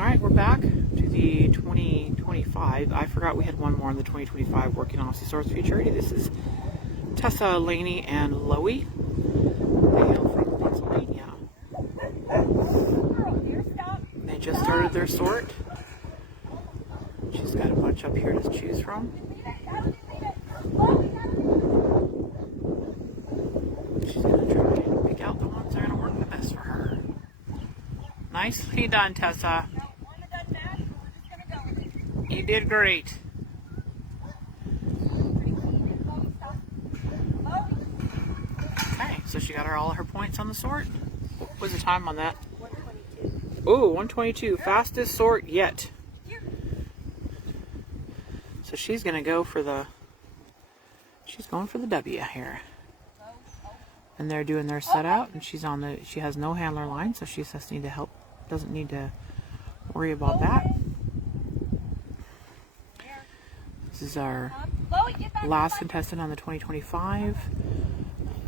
Alright, we're back to the 2025. I forgot we had one more in the 2025 Working Aussie Source Futurity. This is Tessa, Louie, and Louie. They hail from Pennsylvania. They just started their sort. She's got a bunch up here to choose from. She's going to try and pick out the ones that are going to work the best for her. Nicely done, Tessa. You did great. Okay, so she got all her points on the sort. What was the time on that? 122. Ooh, 122. Fastest sort yet. So she's gonna go for the. She's going for the W here. And they're doing their set out, and she's on the. She has no handler line, so she just need to help. Doesn't need to worry about that. This is our last contestant on the 2025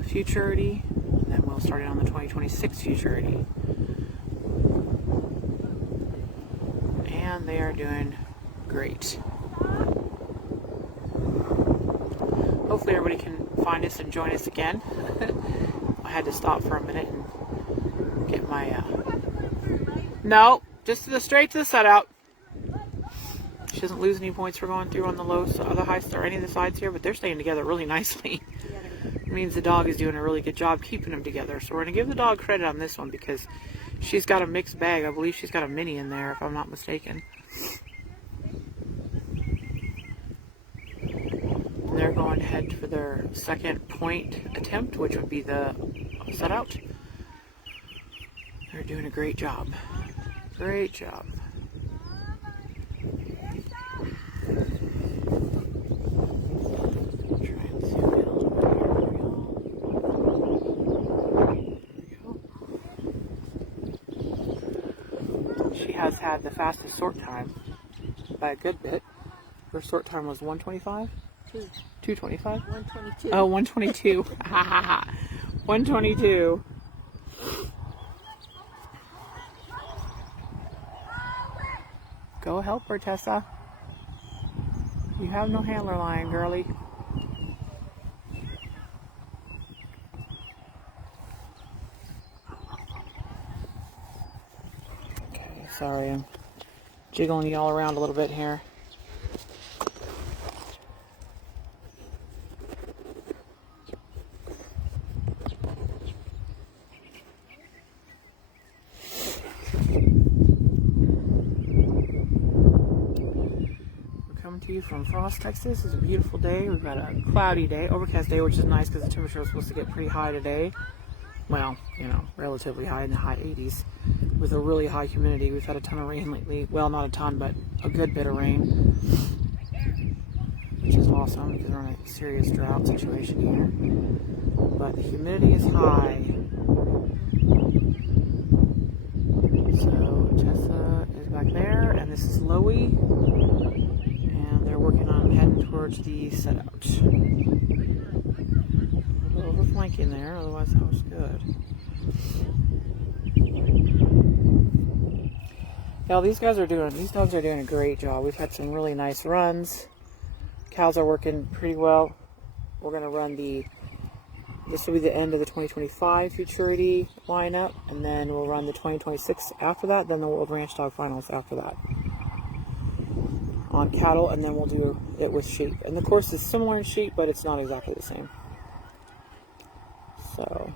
Futurity, and then we'll start it on the 2026 Futurity. And they are doing great. Hopefully everybody can find us and join us again. I had to stop for a minute and get my... No, just straight to the set out. She doesn't lose any points for going through on the low or the high or any of the sides here, but they're staying together really nicely. It means the dog is doing a really good job keeping them together. So we're going to give the dog credit on this one because she's got a mixed bag. I believe she's got a mini in there, if I'm not mistaken. And they're going to head for their second point attempt, which would be the set out. They're doing a great job. Great job. She has had the fastest sort time by a good bit. Her sort time was 125? 225? 122. Oh, 122. 122. Go help her, Tessa. You have no handler line, girlie. Okay, sorry, I'm jiggling you all around a little bit here. To you from Frost, Texas. It's a beautiful day. We've got a cloudy day, overcast day, which is nice because the temperature is supposed to get pretty high today. Well, you know, relatively high in the high 80s with a really high humidity. We've had a ton of rain lately. Well, not a ton, but a good bit of rain, which is awesome because we're in a serious drought situation here. But the humidity is high. So Tessa is back there, and this is Louie. They're working on heading towards the set out. A little overflanking there, otherwise that was good. Yeah, these dogs are doing a great job. We've had some really nice runs. Cows are working pretty well. We're going to run this will be the end of the 2025 Futurity lineup, and then we'll run the 2026 after that, then the World Ranch Dog Finals after that. On cattle, and then we'll do it with sheep. And the course is similar in sheep, but it's not exactly the same. So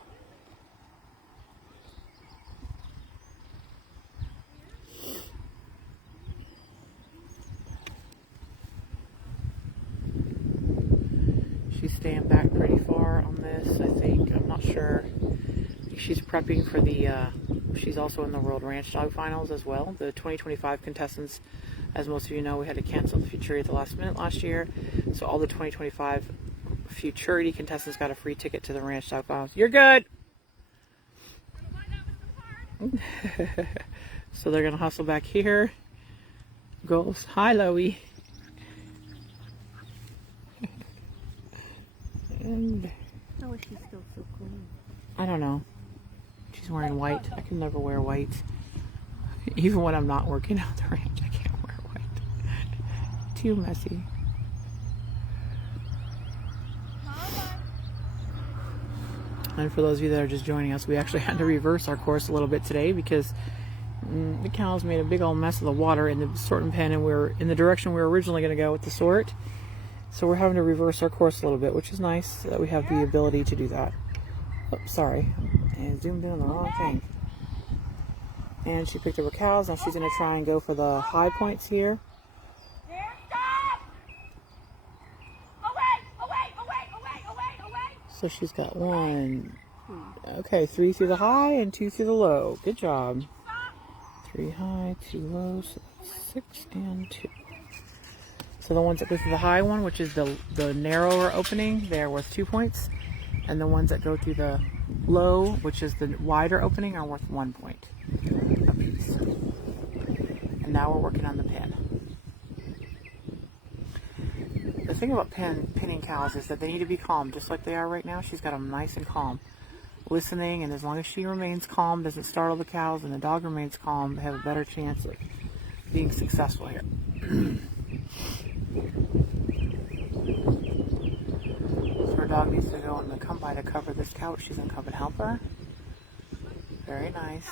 she's staying back pretty far on this, I think. I'm not sure. She's prepping for the she's also in the World Ranch Dog Finals as well. The 2025 contestants, as most of you know, we had to cancel the Futurity at the last minute last year. So all the 2025 Futurity contestants got a free ticket to the Ranch Dog Finals. You're good! So they're going to hustle back here. Goes. Hi, Louie. And how is she still so clean? I don't know. She's wearing white. I can never wear white. Even when I'm not working out the ranch, I can't wear white. Too messy. And for those of you that are just joining us, we actually had to reverse our course a little bit today because the cows made a big old mess of the water in the sorting pen, and we're in the direction we were originally going to go with the sort. So we're having to reverse our course a little bit, which is nice that we have the ability to do that. Oh, sorry. And zoomed in on the wrong thing. And she picked up her cows. Now she's going to try and go for the high points here. So she's got 1, okay, 3 through the high and 2 through the low. Good job. 3 high, 2 low, so that's 6 and 2. So the ones that go through the high one, which is the narrower opening, they're worth 2 points. And the ones that go through the low, which is the wider opening, are worth 1 point apiece. And now we're working on the pin. The thing about pinning cows is that they need to be calm, just like they are right now. She's got them nice and calm, listening, and as long as she remains calm, doesn't startle the cows, and the dog remains calm, they have a better chance of being successful here. So her dog needs to go in the come by to cover this couch. She's going to come and help her. Very nice.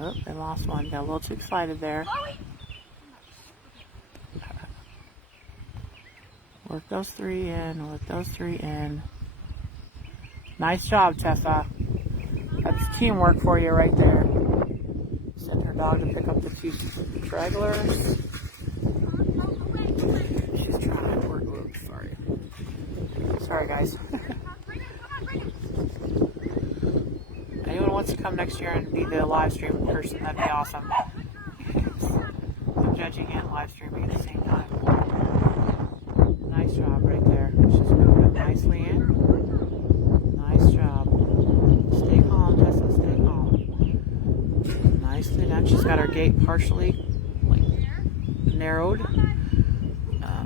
Oh, they lost one. Got a little too excited there. Work those 3 in, work those 3 in. Nice job, Tessa. That's teamwork for you right there. Send her dog to pick up the 2 stragglers. She's trying to work. Oops, sorry. Sorry, guys. Anyone wants to come next year and be the live stream person, that'd be awesome. I'm judging and live streaming at the same time. Nice job right there. She's moving them nicely in. Nice job. Stay calm, Tessa. Stay calm. Nicely done. She's got her gate partially narrowed.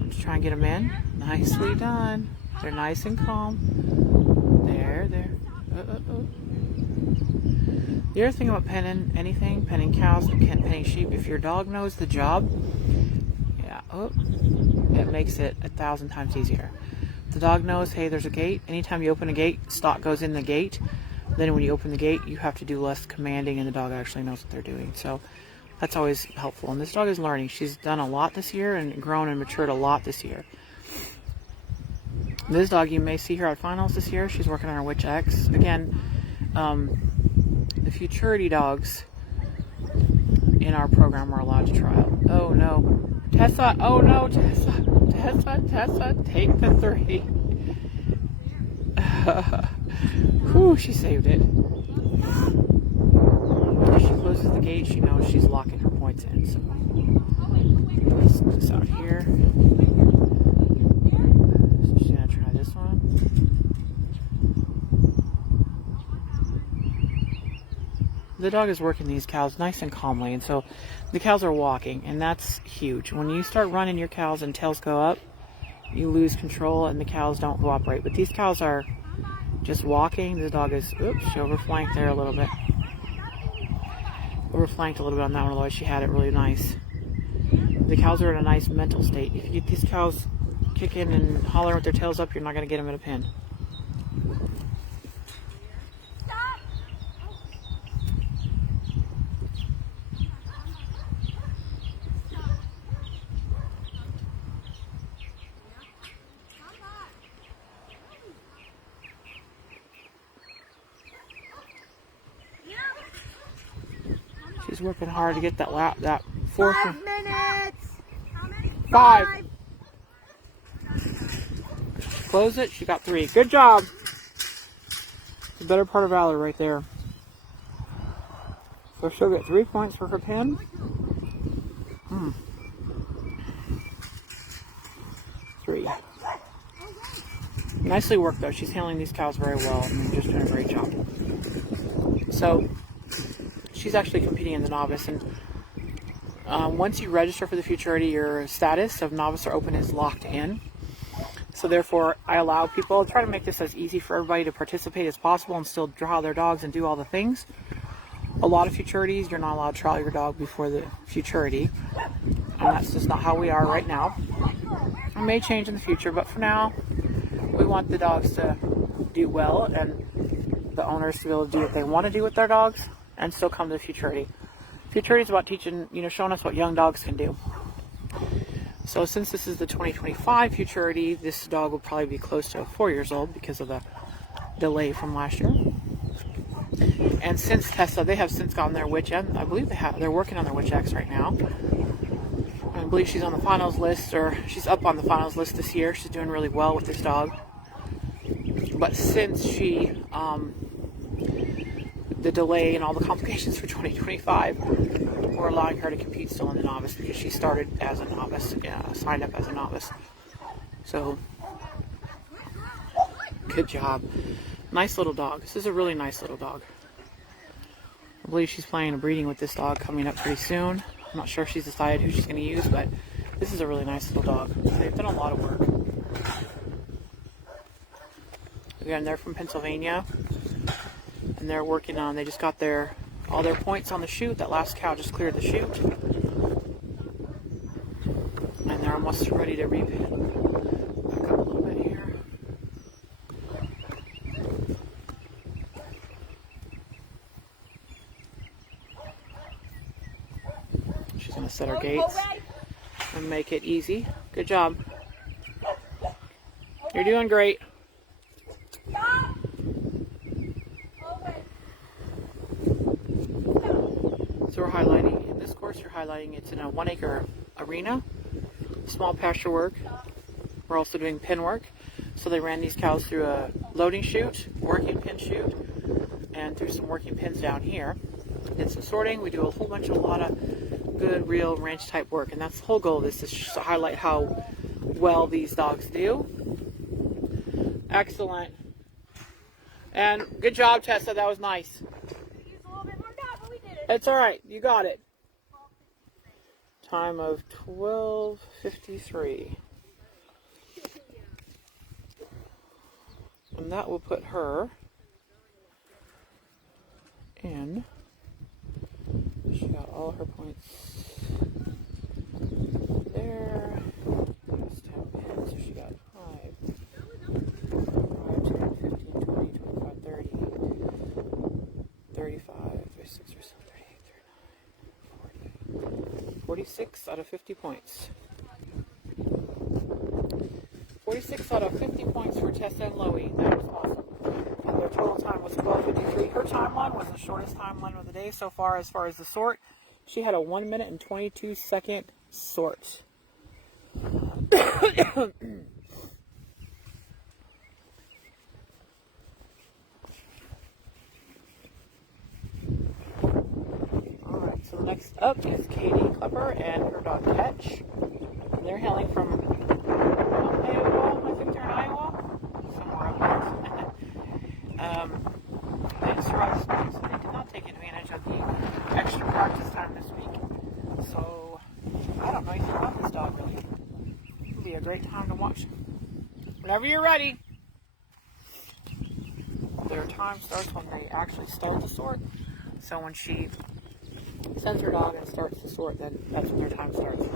Just try and get them in. Nicely done. They're nice and calm. There. The other thing about penning anything, penning cows, penning sheep, if your dog knows the job, it makes it 1,000 times easier. The dog knows, hey, there's a gate. Anytime you open a gate, stock goes in the gate. Then when you open the gate, you have to do less commanding, and the dog actually knows what they're doing. So that's always helpful. And this dog is learning. She's done a lot this year and grown and matured a lot this year. This dog, you may see her at finals this year. She's working on her Witch X. Again, the Futurity dogs in our program are allowed to trial. Oh no. Tessa, oh no, Tessa, take the 3. Whew, she saved it. If she closes the gate, she knows she's locking her points in. So let's put this out here. So she's gonna try this one. The dog is working these cows nice and calmly, and so the cows are walking, and that's huge. When you start running your cows and tails go up, you lose control and the cows don't cooperate. But these cows are just walking. The dog is, oops, she overflanked there a little bit. Overflanked a little bit on that one, otherwise she had it really nice. The cows are in a nice mental state. If you get these cows kicking and hollering with their tails up, you're not going to get them in a pen. She's working hard to get that 4th. 5 minutes. How many? 5. Close it. She got 3. Good job. The better part of valor right there. So she'll get 3 points for her pin. 3. Nicely worked though. She's handling these cows very well and just doing a great job. So she's actually competing in the novice, and once you register for the Futurity, your status of novice or open is locked in. So therefore, I allow people, try to make this as easy for everybody to participate as possible and still draw their dogs and do all the things. a lot of futurities, you're not allowed to trial your dog before the futurity. And that's just not how we are right now. It may change in the future, but for now, we want the dogs to do well and the owners to be able to do what they want to do with their dogs and still come to futurity. Futurity is about teaching, showing us what young dogs can do. So since this is the 2025 futurity, this dog will probably be close to 4 years old because of the delay from last year. And since Tessa, they have since gotten their Witch X. I believe they're working on their Witch X right now. I believe she's on the finals list, or she's up on the finals list this year. She's doing really well with this dog. But since the delay and all the complications for 2025, we're allowing her to compete still in the novice because she started as a novice, signed up as a novice. So, good job. Nice little dog. This is a really nice little dog. I believe she's planning a breeding with this dog coming up pretty soon. I'm not sure if she's decided who she's going to use, but this is a really nice little dog. They've done a lot of work. Again, they're from Pennsylvania, and they're working on, they just got all their points on the chute. That last cow just cleared the chute. And they're almost ready to reap it. Back up a little bit here. She's going to set her gates and make it easy. Good job. You're doing great. So we're highlighting, in this course you're highlighting it's in a 1 acre arena, small pasture work. We're also doing pen work. So they ran these cows through a loading chute, working pen chute, and through some working pens down here. Did some sorting. We do a lot of good, real ranch type work, and that's the whole goal of this, is just to highlight how well these dogs do. Excellent. And good job, Tessa. That was nice. It's all right. You got it. Time of 12:53. And that will put her in. She got all her points there. That's 10 pins, so she got 5, 10, 15, 20, 25, 30, 35, 36, 37, 46 out of 50 points. 46 out of 50 points for Tessa and Louie. That was awesome. And their total time was 12:53. Her timeline was the shortest timeline of the day so far as the sort. She had a 1 minute and 22 second sort. Alright, so next up is Caiti and her dog Ketch. And they're hailing from Iowa. I think they're in Iowa. Somewhere up there. They survived spring, so they did not take advantage of the extra practice time this week. So, I don't know anything about this dog really. It'll be a great time to watch. Whenever you're ready. Their time starts when they actually start the sort. So when she sends her dog and starts the sort, then that's when their time starts.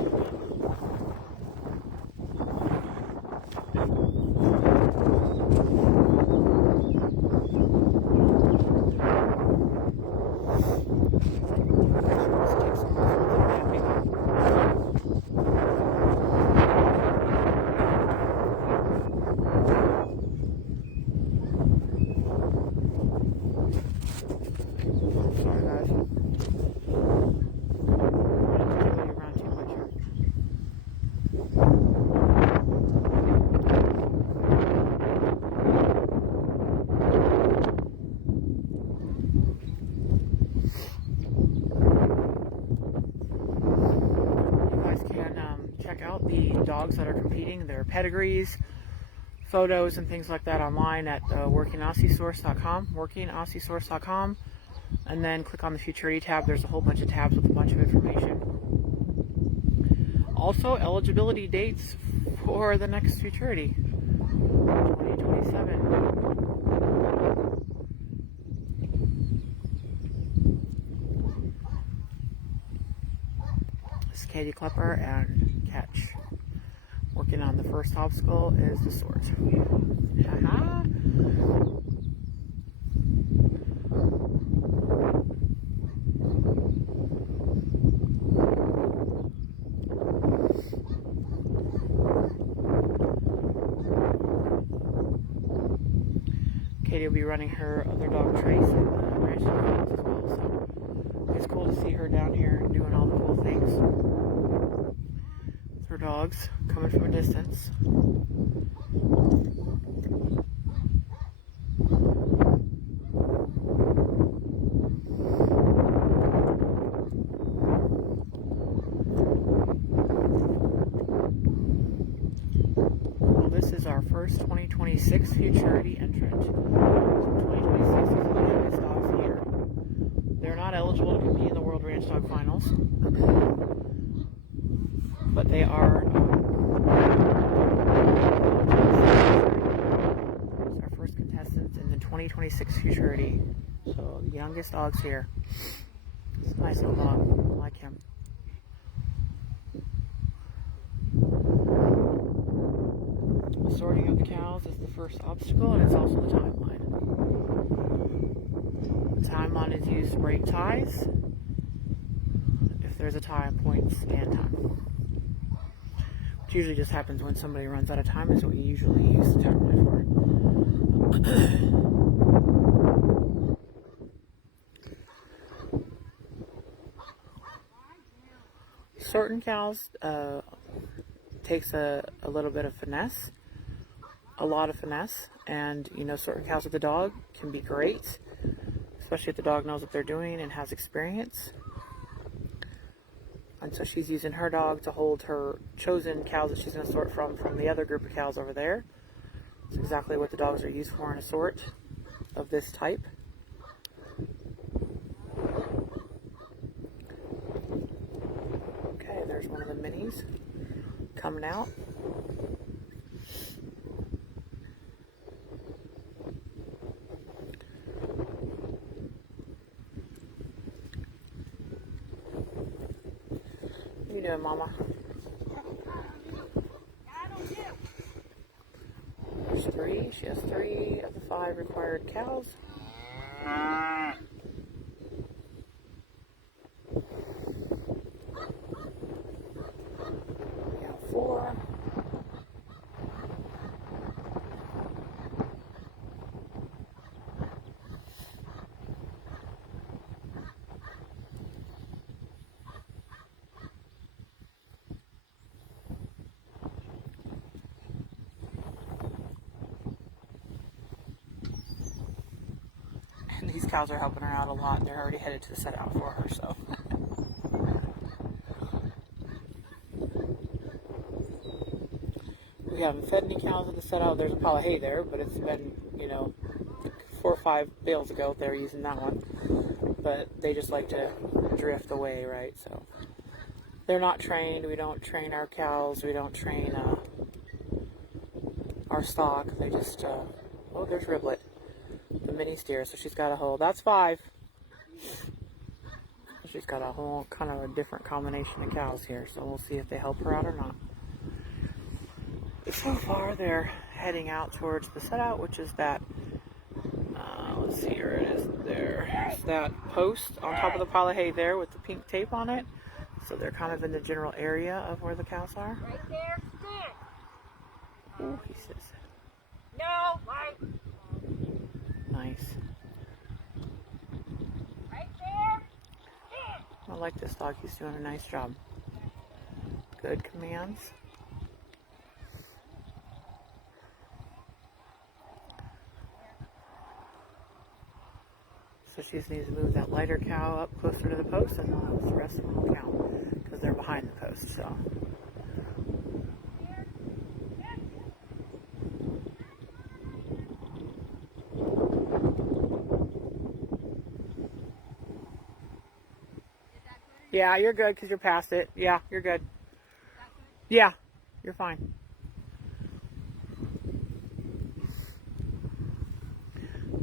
Dogs that are competing, their pedigrees, photos, and things like that online at workingausiesource.com, and then click on the Futurity tab. There's a whole bunch of tabs with a bunch of information. Also, eligibility dates for the next Futurity, 2027. This is Katie Klepper and Ketch. Working on the first obstacle is the source. Haha. Katie will be running her other dog Trace in the ranch as well, so it's cool to see her down here doing all the cool things with her dogs coming from a distance. Well, this is our first 2026 Futurity entrant. So 2026 is the youngest dogs here. They're not eligible to compete in the World Ranch Dog Finals, but they are our first contestants in the 2026 Futurity. So the youngest dogs here. It's a nice little dog. I like him. Sorting of the cows is the first obstacle, and it's also the timeline. The timeline is used to break ties if there's a tie on points and time. Which usually just happens when somebody runs out of time, is what you usually use the timeline for. Sorting cows takes a little bit of finesse. A lot of finesse, and sorting cows with the dog can be great, especially if the dog knows what they're doing and has experience. And so she's using her dog to hold her chosen cows that she's going to sort from the other group of cows over there. It's exactly what the dogs are used for in a sort of this type. Okay, there's one of the minis coming out. What are you doing, Mama? There's 3. She has 3 of the 5 required cows. We have 4. And these cows are helping her out a lot. They're already headed to the set out for her, so. We haven't fed any cows at the set out. There's a pile of hay there, but it's been, 4 or 5 bales ago they were using that one. But they just like to drift away, right? So they're not trained. We don't train our cows. We don't train our stock. They just, oh, there's Riblet. The mini steer, so she's got a whole, that's 5. She's got a whole kind of a different combination of cows here, so we'll see if they help her out or not. So far they're heading out towards the set out, which is that, let's see, here it is, there's that post on top of the pile of hay there with the pink tape on it. So they're kind of in the general area of where the cows are. Right there, stand. Ooh, he says. No, right. Nice. Right there, stand. I like this dog. He's doing a nice job. Good commands. So she just needs to move that lighter cow up closer to the post, and the rest of them will count because they're behind the post. So. Yeah, you're good because you're past it. Yeah, you're good. Yeah, you're fine.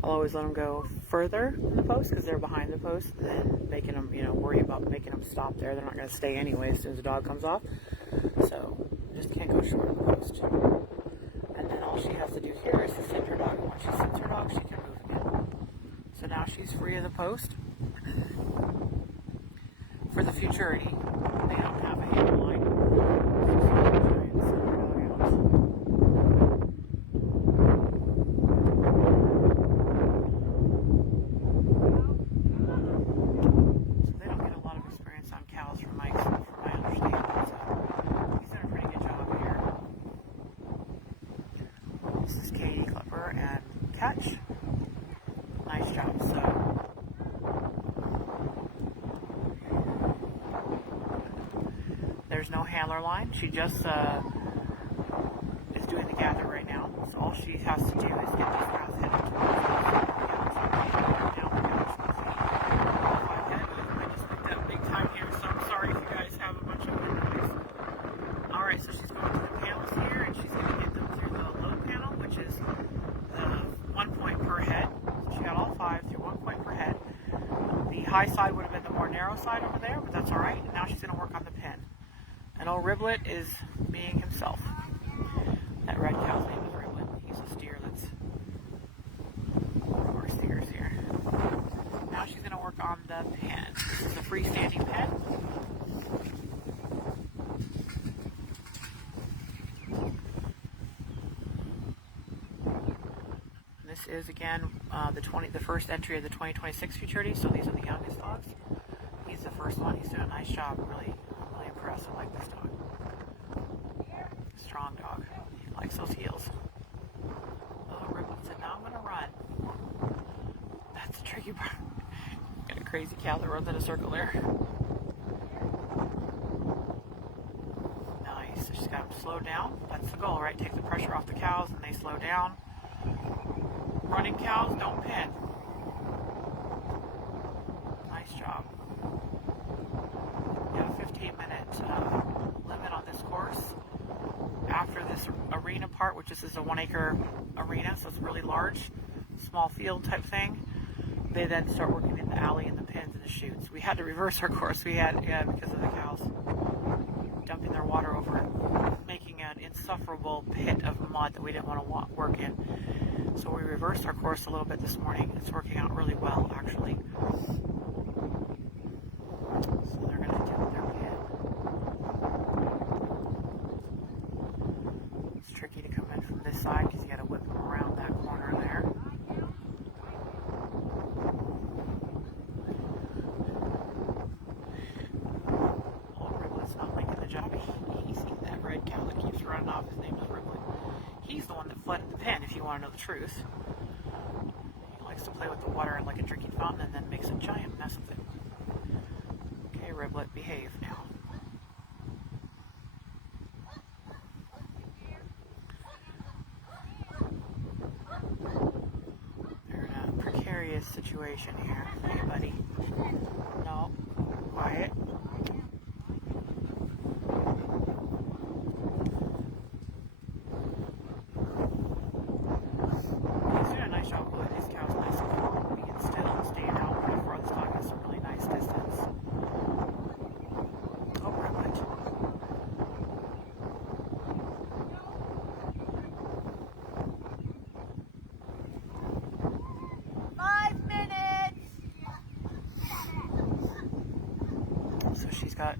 I'll always let them go further in the post because they're behind the post, and making them, worry about making them stop there. They're not going to stay anyway as soon as the dog comes off. So just can't go short of the post. And then all she has to do here is to send her dog. And once she sends her dog, she can move again. So now she's free of the post. For the Futurity, they don't have a handle line. From my understanding, so he's done a pretty good job here. This is Caiti, Clipper, and Ketch. Nice job. So there's no handler line. She just is doing the gather right now. So all she has to do is get these cows headed towards the so she's going to the panels here, and she's going to get them through the load panel, which is 1 point per head. So she got all 5 through 1 point per head. The high side would have been the more narrow side over there, but that's all right. And now she's going to work on the pin. And old Riblet is being himself. That red cow's name is Riblet. He's a steer that's one of our steers here. Now she's going to work on the pin. This is a freestanding pin. This is again the first entry of the 2026 Futurity. So these are the youngest dogs. He's the first one. He's doing a nice job. I'm really impressed. I like this dog. Strong dog. He likes those heels. Oh, Riblet said, "Now I'm going to run." That's the tricky part. Got a crazy cow that runs in a circle there. Nice. So she's got them slowed down. That's the goal, right? Take the pressure off the cows, and they slow down. Running cows don't pin. Nice job. You have a 15-minute limit on this course. After this arena part, which is a 1 acre arena, so it's really large, small field type thing, they then start working in the alley and the pins and the chutes. We had to reverse our course. We had, because of the cows dumping their water over it, making an insufferable pit of mud that we didn't want to work in. So we reversed our course a little bit this morning. It's working out really well, actually. So they're going to do their pit. It's tricky to come in from this side because you got to whip them around that corner there. Old Riblet's not liking the job. He's that red cow that keeps running off. His name is Riblet. He's the one that flooded the pen, if you want to know the truth. He likes to play with the water like a drinking fountain and then makes a giant mess of it. Okay, Riblet, behave now. They're in a precarious situation here. Hey, buddy. No. Quiet.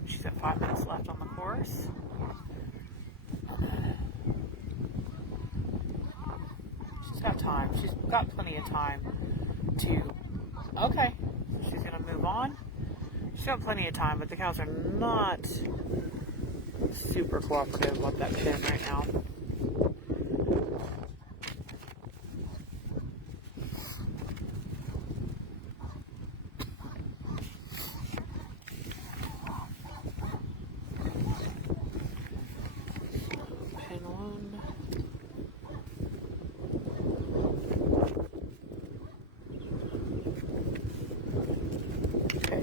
She's got 5 minutes left on the course. She's got time. She's got plenty of time to... Okay. She's going to move on. She's got plenty of time, but the cows are not super cooperative about that pin right now.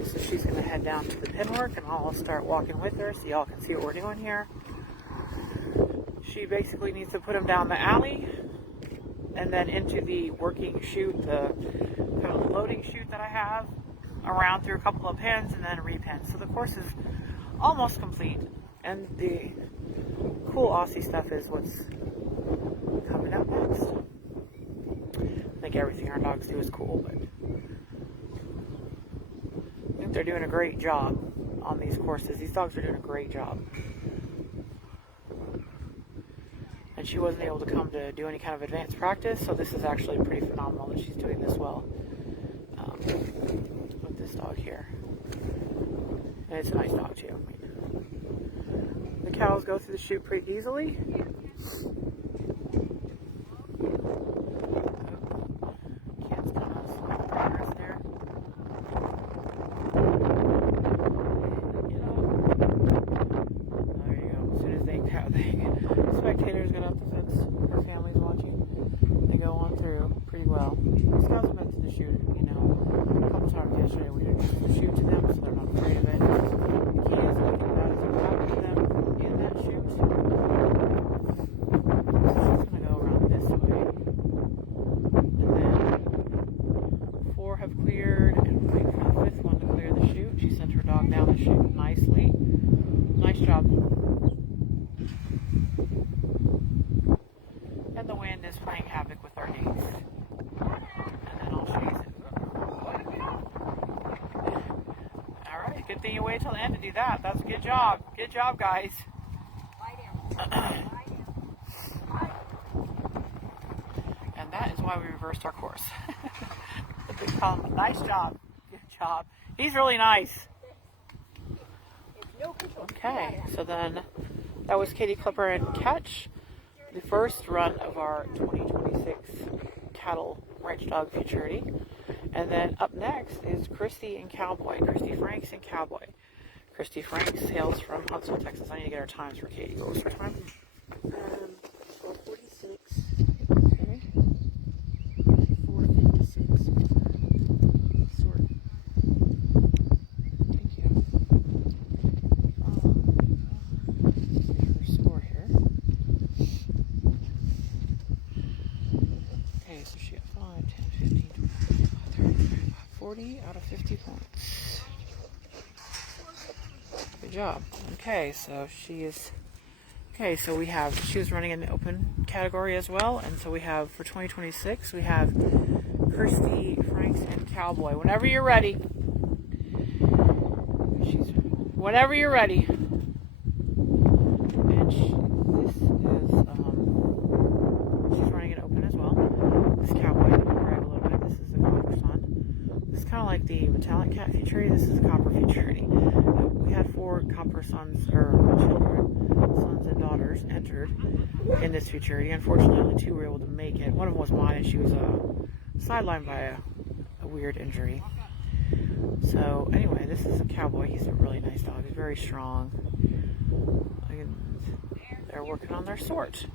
So she's going to head down to the pin work, and I'll start walking with her so y'all can see what we're doing here. She basically needs to put them down the alley and then into the working chute, the kind of loading chute that I have. around through a couple of pens and then repen. So the course is almost complete. And the cool Aussie stuff is what's coming up next. I think everything our dogs do is cool, but I think they're doing a great job on these courses. These dogs are doing a great job. And she wasn't able to come to do any kind of advanced practice, so this is actually pretty phenomenal that she's doing this well with this dog here. And it's a nice dog too. The cows go through the chute pretty easily. Kids kind of slow progress there. There you go. As soon as the spectators get up the fence, their family's watching, they go on through pretty well. These cows have been to the chute, you know, a couple times yesterday. We introduced the chute to them, so they're not afraid of it. The key is making about as you talk to them in that chute. So she's going to go around this way. And then 4 have cleared, and wait for the 5th one to clear the chute. She sent her dog down the chute nicely. Nice job. And the wind is playing havoc with our days. And then I'll show you. Alright, good thing you wait till the end to do that. That's a good job. Good job, guys. And that is why we reversed our course. The big column. Nice job. Good job. He's really nice. Okay, so then that was Caiti, Clipper, and Ketch. The first run of our 2026 cattle ranch dog futurity. And then up next is Kristie and Cowboy. Kristie Franks and Cowboy. Kristie Franks hails from Huntsville, Texas. I need to get our times for Caiti. What was her time? 4:46. Okay. 4:56. Sort. Thank you. Her score here. Okay, so she got 5, 10, 15, 20, 30, 35, 40 out of 50 points. Good job. Okay, so she is... Okay, so we have... She was running in the open category as well. And so we have, for 2026, we have Kristie, Franks, and Cowboy. Whenever you're ready. Whenever you're ready. And this is... she's running in open as well. This Cowboy, I'm going to brag a little bit. This is the Copper Sun. This is kind of like the Metallic Cat Futurity. This is the Copper Futurity. We had 4 Copper Sons, or children, sons and daughters, entered in this futurity. Unfortunately, only 2 were able to make it. One of them was mine, and she was sidelined by a weird injury. So, anyway, this is a Cowboy. He's a really nice dog. He's very strong. And they're working on their sort.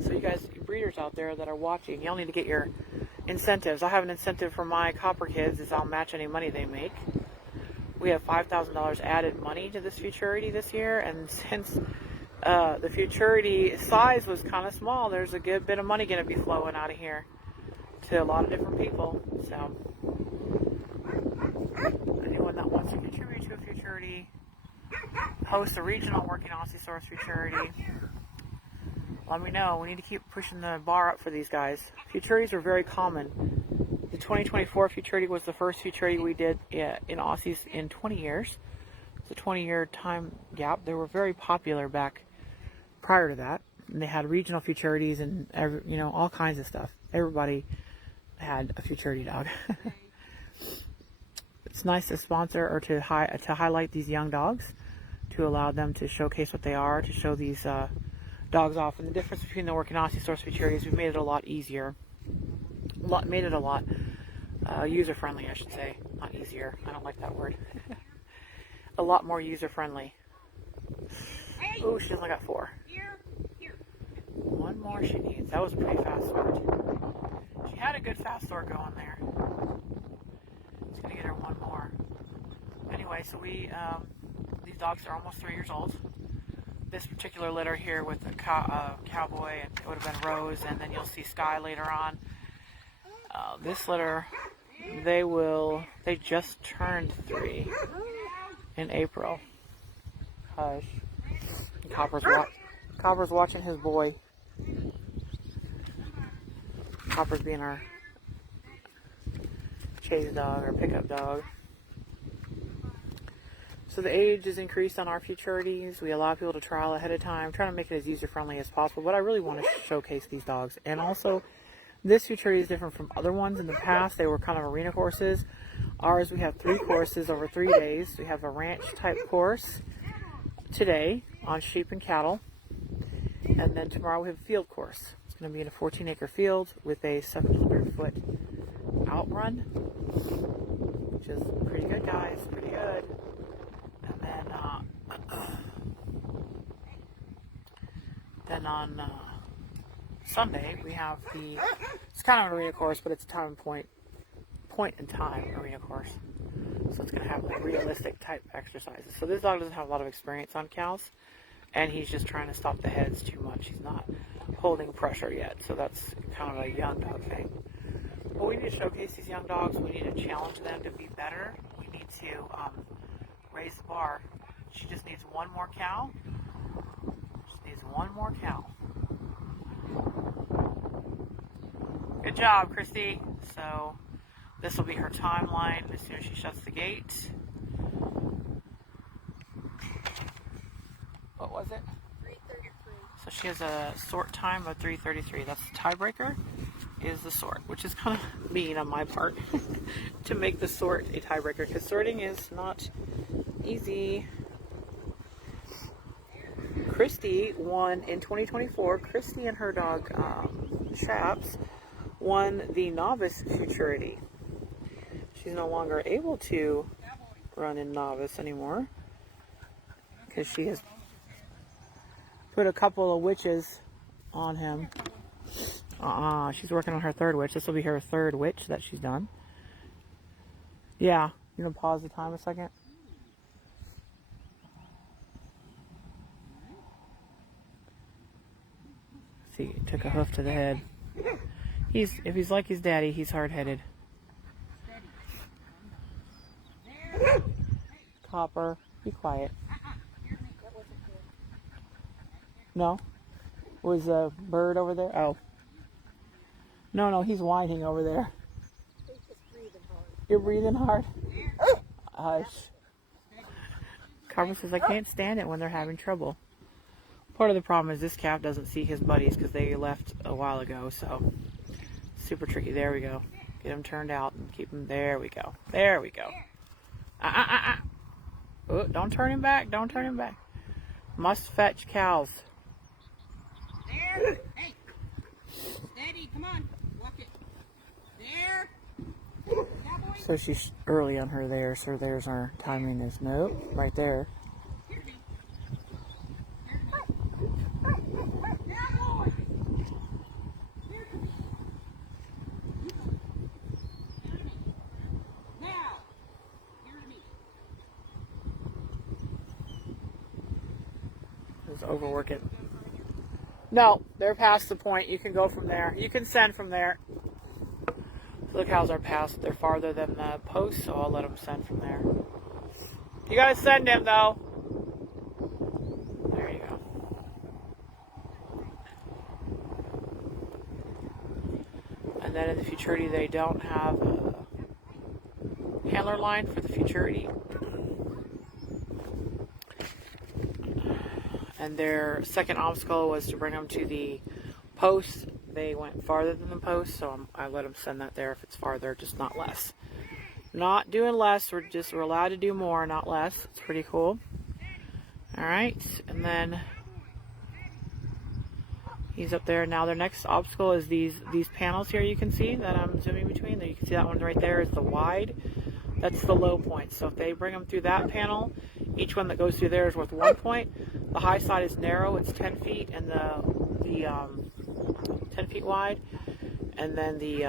So, you guys, you breeders out there that are watching, y'all need to get your incentives. I have an incentive for my copper kids is I'll match any money they make. We have $5,000 added money to this futurity this year, and since the futurity size was kind of small, there's a good bit of money going to be flowing out of here to a lot of different people. So anyone that wants to contribute to a futurity, host a regional Working Aussie Source Futurity, let me know. We need to keep pushing the bar up for these guys. Futurities are very common. The 2024 futurity was the first futurity we did in Aussies in 20 years. It's a 20-year time gap. They were very popular back prior to that. And they had regional futurities and all kinds of stuff. Everybody had a futurity dog. It's nice to sponsor or to highlight these young dogs, to allow them to showcase what they are, to show these dogs off. And the difference between the Working Aussie Source Futurities, we've made it a lot easier. Made it a lot user-friendly, I should say. Not easier. I don't like that word. A lot more user-friendly. Oh, she only got 4. Here. 1 more she needs. That was a pretty fast sort. She had a good fast sort going there. Just gonna get her 1 more. Anyway, so these dogs are almost 3 years old. This particular litter here with the Cowboy, and it would have been Rose, and then you'll see Skye later on. This litter, They just turned 3 in April. Hush. Copper's watching his boy. Copper's being our chase dog or pickup dog. So the age is increased on our futurities. We allow people to trial ahead of time, trying to make it as user-friendly as possible. But I really want to showcase these dogs. And also, this futurity is different from other ones. In the past, they were kind of arena courses. Ours, we have 3 courses over 3 days. We have a ranch-type course today on sheep and cattle. And then tomorrow we have a field course. It's going to be in a 14-acre field with a 700-foot outrun, which is pretty good, guys. Pretty good. And then on Sunday we have it's kind of an arena course, but it's a point in time arena course. So it's going to have like realistic type exercises. So this dog doesn't have a lot of experience on cows, and he's just trying to stop the heads too much. He's not holding pressure yet, so that's kind of a young dog thing. But we need to showcase these young dogs. We need to challenge them to be better. We need to raise the bar. She just needs one more cow. Just needs one more cow. Good job, Kristie. So this will be her timeline as soon as she shuts the gate. What was it? 3:33. So she has a sort time of 3:33. That's the tiebreaker, is the sort, which is kind of mean on my part to make the sort a tiebreaker, because sorting is not easy. Kristie won in 2024. Kristie and her dog, Chaps, won the novice futurity. She's no longer able to run in novice anymore because she has put a couple of witches on him. She's working on her 3rd witch. This will be her 3rd witch that she's done. Yeah, you gonna pause the time a second? See, he took a hoof to the head. If he's like his daddy, he's hard-headed. Copper, be quiet. No? Was a bird over there? Oh. No, he's whining over there. He's just breathing hard. You're breathing hard? Hush. Copper says, I can't stand it when they're having trouble. Part of the problem is this calf doesn't see his buddies because they left a while ago, so super tricky. There we go. Get him turned out and keep him. There we go. There we go. Oh, don't turn him back. Don't turn him back. Must fetch cows. There. Hey. Steady. Come on. Walk it. There. Cowboy. So she's early on her there, so there's our timing is nope, right there. Here to me. Cowboy. Here to me. Now. Here to me. Just overwork it. No, they're past the point. You can go from there. You can send from there. So the cows are past. They're farther than the post, so I'll let them send from there. You gotta send him though. There you go. And then in the futurity, they don't have a handler line for the futurity. And their second obstacle was to bring them to the post. They went farther than the post, so I let them send that there if it's farther, just not less. Not doing less, we're allowed to do more, not less. It's pretty cool. Alright, and then he's up there. Now their next obstacle is these panels here you can see that I'm zooming between. You can see that one right there is the wide. That's the low point. So if they bring them through that panel, each one that goes through there is worth 1 point. The high side is narrow, it's 10 feet, and the 10 feet wide. And then the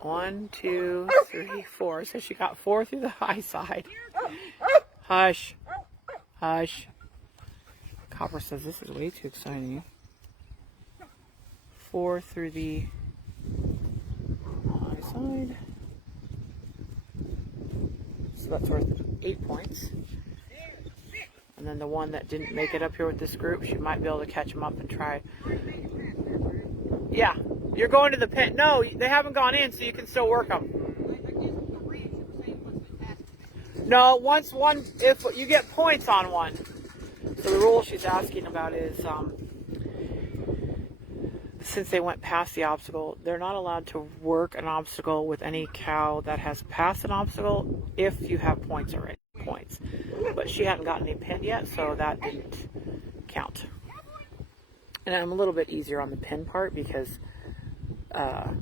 1, 2, 3, 4. So she got 4 through the high side. Hush. Hush. Copper says this is way too exciting. 4 through the high side. So that's worth 8 points. And then the one that didn't make it up here with this group, she might be able to catch them up and try. Yeah, you're going to the pin. No, they haven't gone in, so you can still work them. No, once one, if you get points on one. So the rule she's asking about is, since they went past the obstacle, they're not allowed to work an obstacle with any cow that has passed an obstacle if you have points already. Points. But she hadn't gotten any pin yet, so that didn't count. And I'm a little bit easier on the pin part because the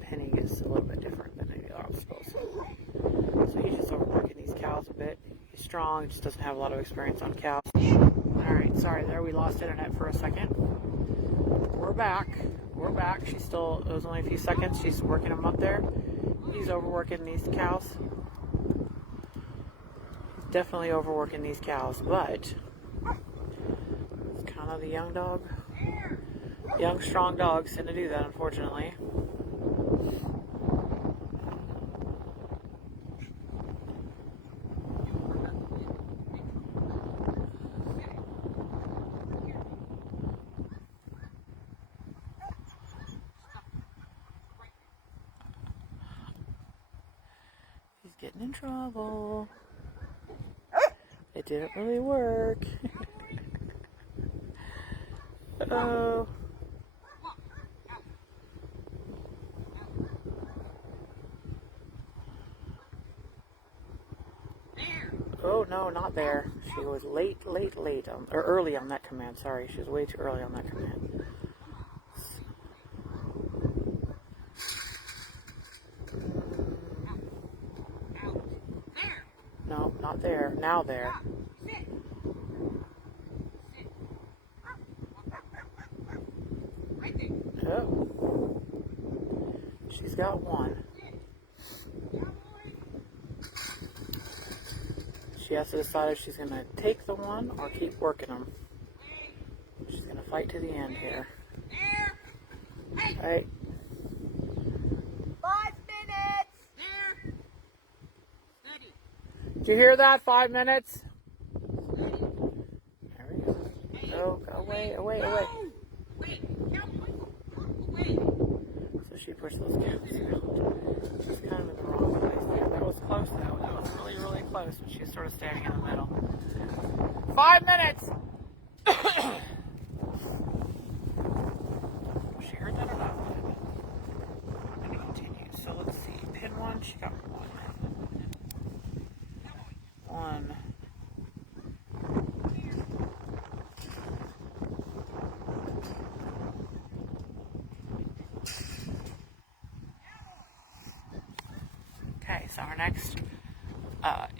pinning is a little bit different than the obstacles. So he's just overworking these cows a bit. He's strong, just doesn't have a lot of experience on cows. Alright, sorry there, we lost internet for a second. We're back. We're back. She's still, it was only a few seconds. She's working them up there. He's overworking these cows. He's definitely overworking these cows, but it's kind of the young dog. Young, strong dogs tend to do that, unfortunately. Getting in trouble. It didn't really work. Uh-oh. Oh no, not there. She was late on, or early on that command. Sorry, she was way too early on that command. No, not there. Now there. Oh. She's got one. She has to decide if she's going to take the one or keep working them. She's going to fight to the end here. Right. 5 minutes. There. Steady. Did you hear that? 5 minutes? There we go. Go away. Wait, wait. So she pushed those cows out. She's kind of in the wrong place there. That was close though. That was really close. But she's sort of standing in the middle. 5 minutes! She heard that or not? I'm going to continue. So let's see. Pin one, she got one. One. Okay, so our next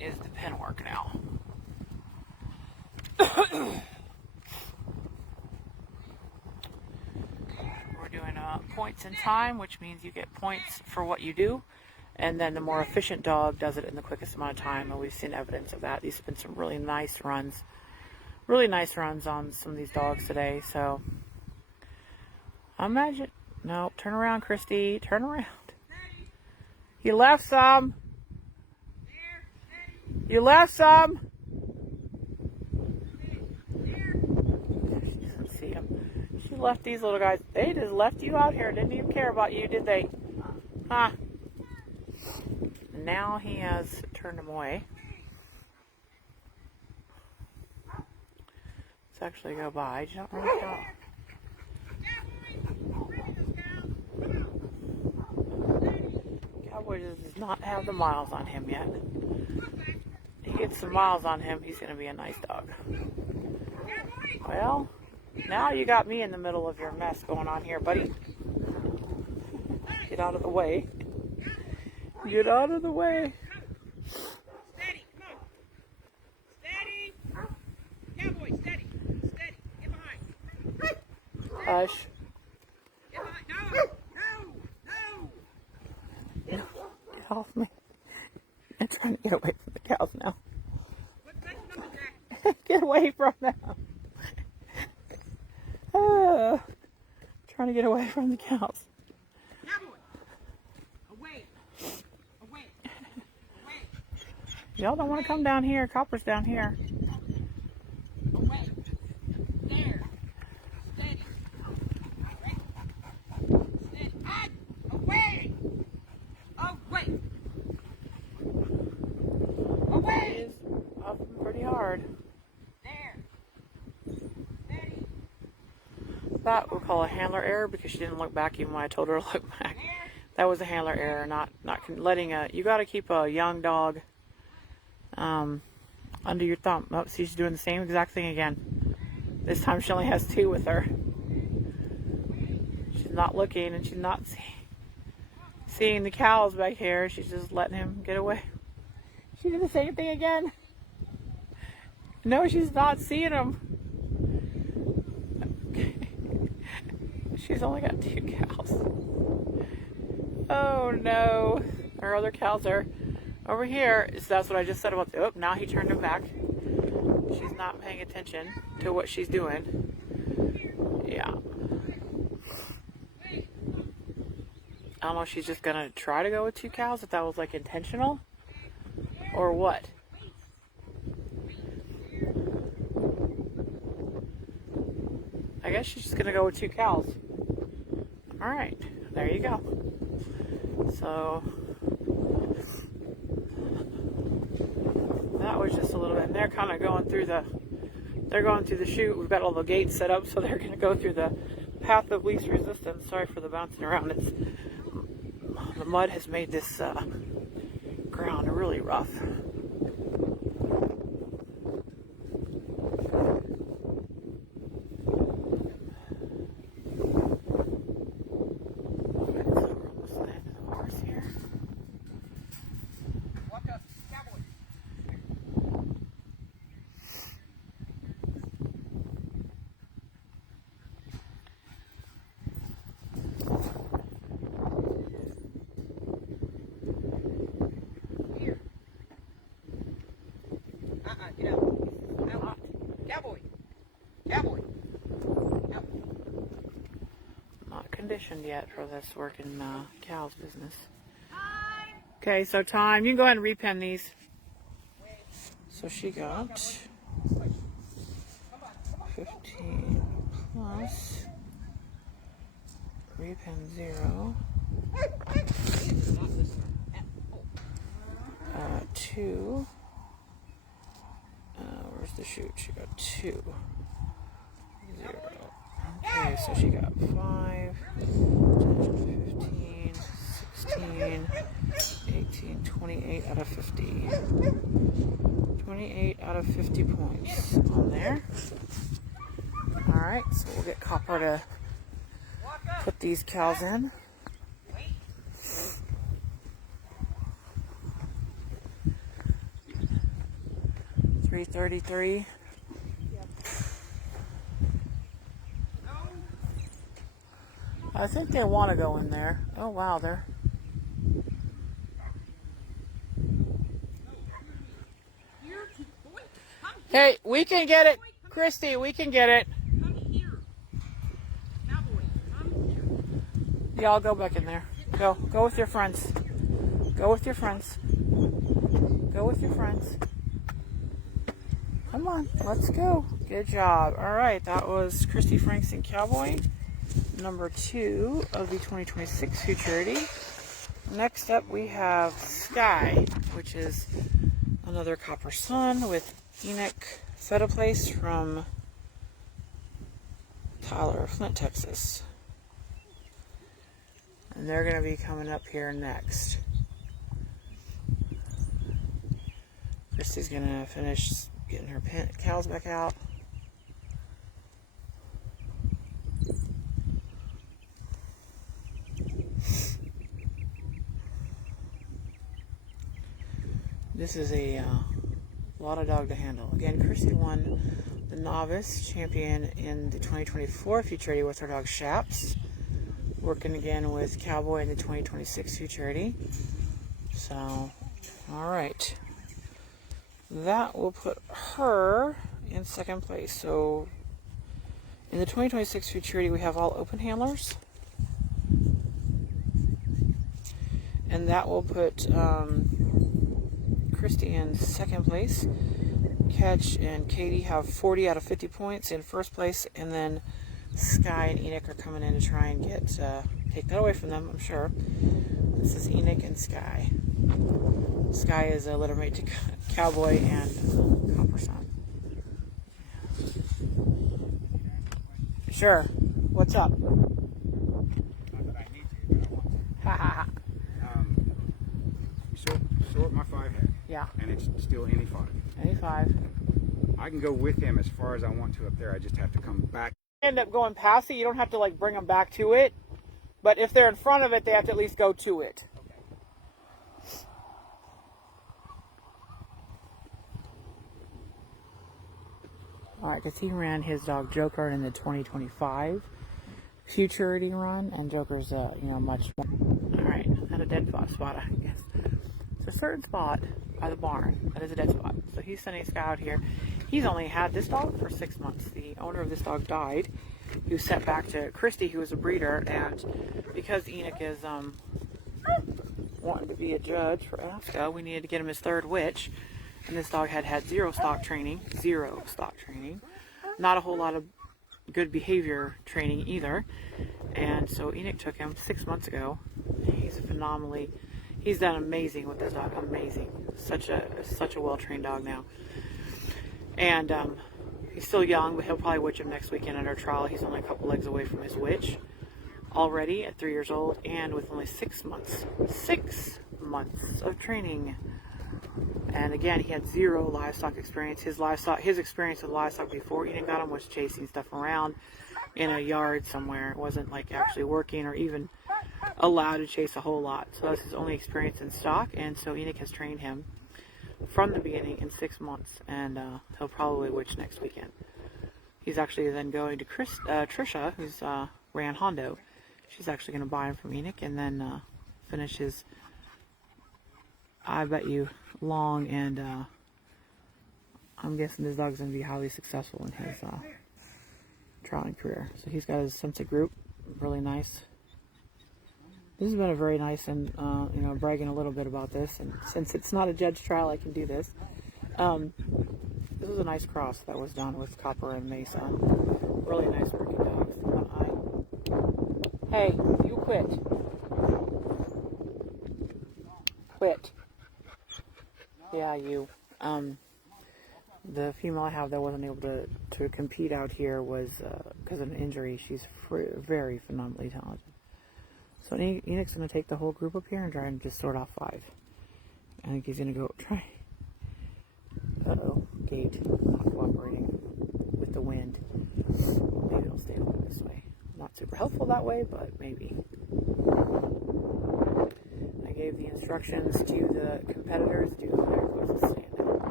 is the pin work now. We're doing points in time, which means you get points for what you do. And then the more efficient dog does it in the quickest amount of time. And we've seen evidence of that. These have been some really nice runs. Really nice runs on some of these dogs today. So, imagine. No, turn around, Kristie. Turn around. You left some. You left some. She doesn't see him. She left these little guys. They just left you out here. Didn't even care about you, did they? Huh? Now he has turned him away. Let's actually go by. You don't really go. Cowboy does not have the miles on him yet. He gets some miles on him, he's going to be a nice dog. Well, now you got me in the middle of your mess going on here, buddy. Get out of the way. Get out of the way. Steady, come on. Steady. Cowboy, steady. Steady. Get behind. Hush. Get behind. No. Get off me. I'm trying to get away from the cows now. What number is that? Get away from them. Trying to get away from the cows. Y'all don't want to come down here. Copper's down here. Away. There. Steady. Right. Steady. And away. Away. Away. He's up pretty hard. There. Steady. That we'll call a handler error because she didn't look back even when I told her to look back. There. That was a handler error, not letting a. You got to keep a young dog under your thumb. Oh, see, she's doing the same exact thing again. This time she only has 2 with her. She's not looking and she's not seeing the cows back here. She's just letting him get away. She did the same thing again. No, she's not seeing him. She's only got 2 cows. Oh no. Her other cows are over here. So that's what I just said about the, oh, now he turned him back. She's not paying attention to what she's doing. Yeah. I don't know if she's just gonna try to go with 2 cows, if that was like intentional or what. I guess she's just gonna go with 2 cows. Alright, there you go. So that was just a little bit, and they're kind of going through the chute. We've got all the gates set up, so they're going to go through the path of least resistance. Sorry for the bouncing around. The mud has made this ground really rough. Get out. Out. Cowboy. Cowboy. Out. Not conditioned yet for this working cows business. Okay, so time. You can go ahead and repen these. So she got 15 plus repen 0. 2. Where's the chute? She got 2. 0. Okay, so she got 5, 10, 15, 16, 18, 28 out of 50. 28 out of 50 points on there. Alright, so we'll get Copper to put these cows in. 333. I think they want to go in there. Oh wow, they're. Hey, we can get it, Kristie. We can get it. Y'all go back in there. Go with your friends. Go with your friends. Go with your friends. Come on, let's go. Good job. All right, that was Kristie, Franks, and Cowboy, number 2 of the 2026 Futurity. Next up, we have Skye, which is another copper son with Enoch Feta Place from Tyler, Flint, Texas. And they're going to be coming up here next. Kristie's going to finish getting her cows back out. This is a lot of dog to handle. Again, Kristie won the novice champion in the 2024 Futurity with her dog Shaps. Working again with Cowboy in the 2026 Futurity. So, alright. That will put her in second place. So, in the 2026 Futurity, we have all open handlers. And that will put Kristie in second place. Ketch and Caiti have 40 out of 50 points in first place, and then Skye and Enoch are coming in to try and get take that away from them, I'm sure. This is Enoch and Skye. Skye is a littermate to Cowboy and Copper Son. Sure. What's up? Not that I need to, but I want to. Ha ha ha. You sort my 5 head. Yeah. And it's still any 5. Any 5. I can go with him as far as I want to up there. I just have to come back. End up going past it. You don't have to like bring them back to it. But if they're in front of it, they have to at least go to it. Alright, because he ran his dog Joker in the 2025 Futurity run, and Joker's, much more. Alright, at a dead spot, I guess. It's a certain spot by the barn that is a dead spot. So he's sending Skye out here. He's only had this dog for 6 months. The owner of this dog died. He was sent back to Kristie, who was a breeder, and because Enoch is wanting to be a judge for AFSCA, we needed to get him his 3rd witch. And this dog had 0 stock training. Not a whole lot of good behavior training either. And so Enoch took him 6 months ago. He's done amazing with this dog. Amazing. Such a well-trained dog now. And he's still young, but he'll probably witch him next weekend at our trial. He's only a couple legs away from his witch already at 3 years old, and with only 6 months. 6 months of training. And again, he had 0 livestock experience. His experience with livestock before Enoch got him was chasing stuff around in a yard somewhere. It wasn't like actually working or even allowed to chase a whole lot. So that's his only experience in stock. And so Enoch has trained him from the beginning in 6 months, and he'll probably witch next weekend. He's actually then going to Trisha, who's ran Hondo. She's actually going to buy him from Enoch and then finish his, I bet you, long, and I'm guessing this dog's going to be highly successful in his trialing career. So he's got his Sensa group, really nice. This has been a very nice, and bragging a little bit about this, and since it's not a judge trial, I can do this. This was a nice cross that was done with Copper and Mesa. Really nice working dogs. One eye. Hey, you quit. Quit. Yeah, you. The female I have that wasn't able to compete out here was because of an injury. She's very phenomenally talented. So Enoch's going to take the whole group up here and try and just sort off 5. I think he's going to go try. Uh-oh, gate not cooperating with the wind. Maybe it'll stay open this way. Not super helpful that way, but maybe. I gave the instructions to the competitors. Do not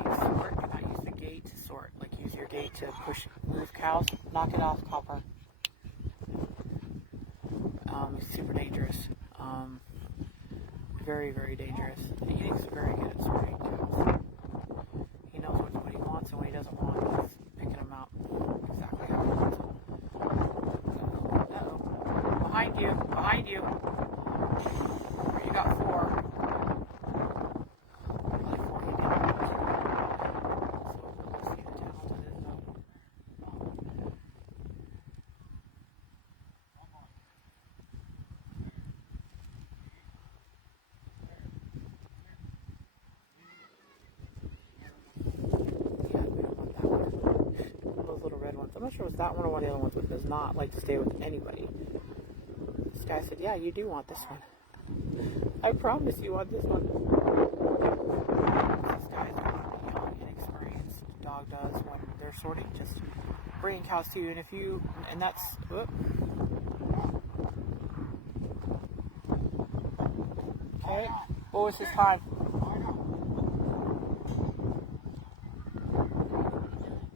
gate sort. Do not use the gate to sort. Like use your gate to move cows. Knock it off, Copper. Super dangerous. Very, very dangerous. He's very good at sorting cows. He knows what he wants and what he doesn't want. He's picking them out exactly how he wants them. Uh-oh. Behind you. Behind you. You got 4. Really 4 he did. So let's see the talented is though. I'm not sure if it's that one or one of the other ones, but does not like to stay with anybody. This guy said, yeah, you do want this one. I promise you want this one. This guy's a young, inexperienced dog does when they're sorting, just bringing cows to you. And if you, and that's, whoop. Okay, what was his time?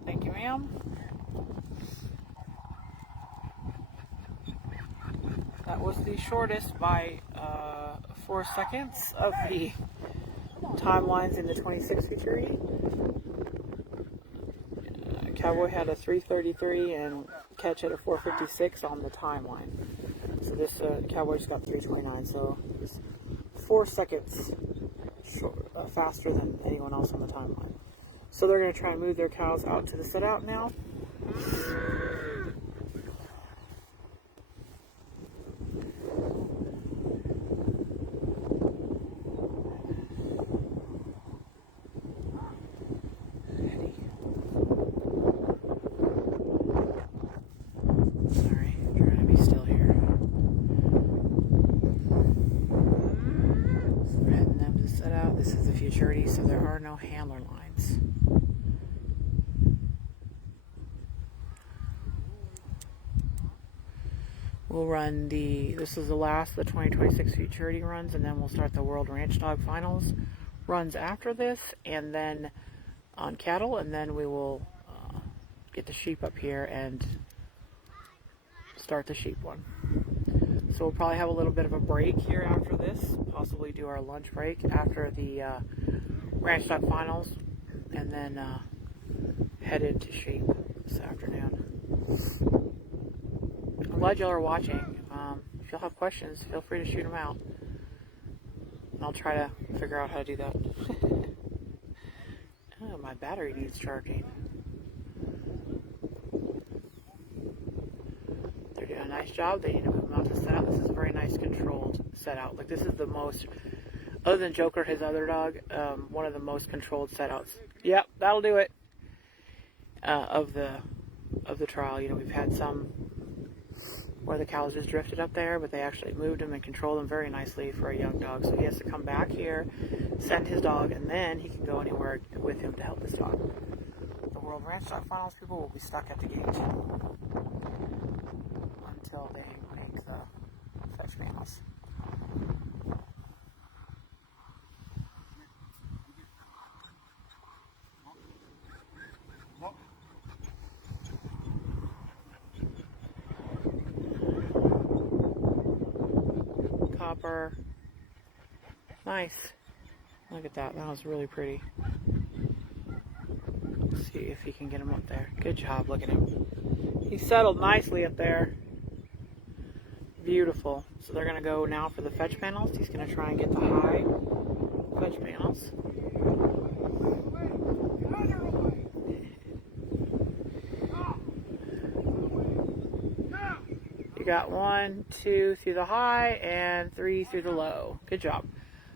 Thank you, ma'am. That was the shortest by 4 seconds of the timelines in the 26 Futurity. Cowboy had a 3:33 and Ketch had a 4:56 on the timeline. So this Cowboy just got 3:29, so it's 4 seconds faster than anyone else on the timeline. So they're going to try and move their cows out to the set out now. Sorry, I'm trying to be still here. So we're heading them to set out. This is the Futurity, so there are no handler lines. We'll run this is the last of the 2026 Futurity runs, and then we'll start the World Ranch Dog Finals runs after this, and then on cattle, and then we will get the sheep up here and start the sheep one. So we'll probably have a little bit of a break here after this, possibly do our lunch break after the Ranch Dog Finals, and then head into sheep this afternoon. I'm glad y'all are watching. If y'all have questions, feel free to shoot them out. And I'll try to figure out how to do that. Oh, my battery needs charging. They're doing a nice job. They need to move them out to set out. This is a very nice controlled set out. Like, this is the most, other than Joker, his other dog, one of the most controlled set outs. Yep, that'll do it. Of the trial. You know, we've had some where the cows just drifted up there, but they actually moved him and controlled him very nicely for a young dog. So he has to come back here, send his dog, and then he can go anywhere with him to help his dog. The World Ranch Dog Finals people will be stuck at the gate until they make the fetch panels. Copper. Nice. Look at that. That was really pretty. Let's see if he can get him up there. Good job. Look at him. He settled nicely up there. Beautiful. So they're going to go now for the fetch panels. He's going to try and get the high fetch panels. Got 1, 2 through the high and 3 through the low. Good job.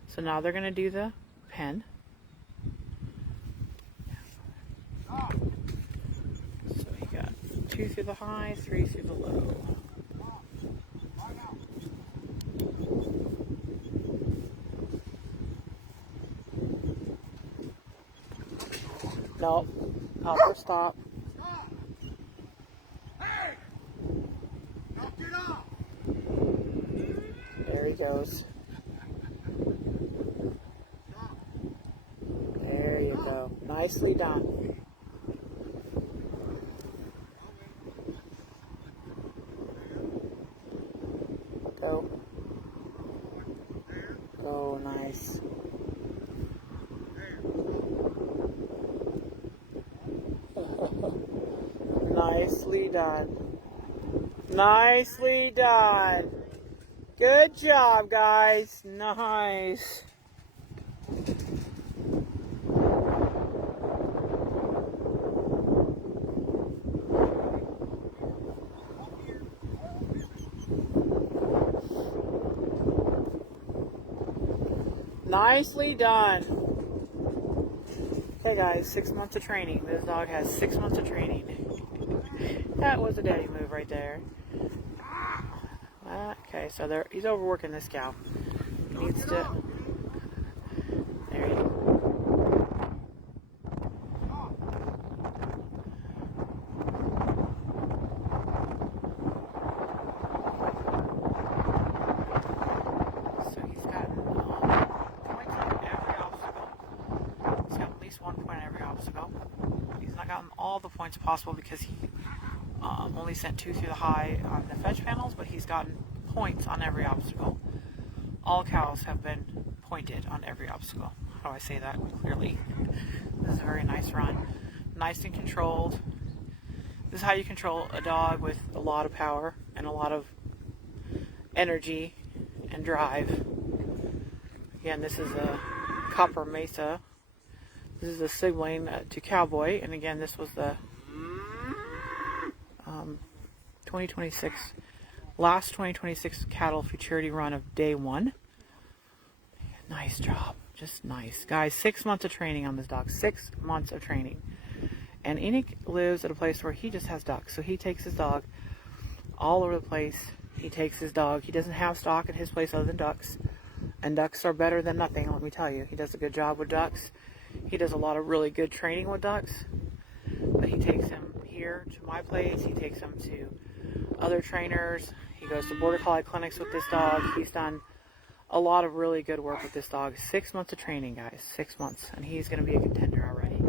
So now they're going to do the pen. So you got 2 through the high, 3 through the low. Nope. Hopper, stop. There he goes. There you go. Nicely done. Go. Go, nice. Nicely done. Nicely done. Good job, guys. Nice. Nicely done. Okay, guys, 6 months of training. This dog has 6 months of training. That was a daddy move right there. Okay, so he's overworking this cow. He needs to. There you go. So he's got points on every obstacle. He's got at least 1 point on every obstacle. He's not gotten all the points possible because he only sent 2 through the high on the fetch panels, but he's gotten points on every obstacle. All cows have been pointed on every obstacle. How do I say that clearly? This is a very nice run. Nice and controlled. This is how you control a dog with a lot of power and a lot of energy and drive. Again, this is a Copper Mesa. This is a sibling to Cowboy, and again, this was the 2026, last 2026 cattle futurity run of day 1. Nice job, just nice. Guys, 6 months of training on this dog, 6 months of training. And Enoch lives at a place where he just has ducks, so he takes his dog all over the place. He takes his dog. He doesn't have stock at his place other than ducks. And ducks are better than nothing, let me tell you. He does a good job with ducks. He does a lot of really good training with ducks. But he takes him here to my place. He takes him to other trainers. He goes to Border Collie clinics with this dog. He's done a lot of really good work with this dog. 6 months of training, guys. 6 months. And he's going to be a contender already.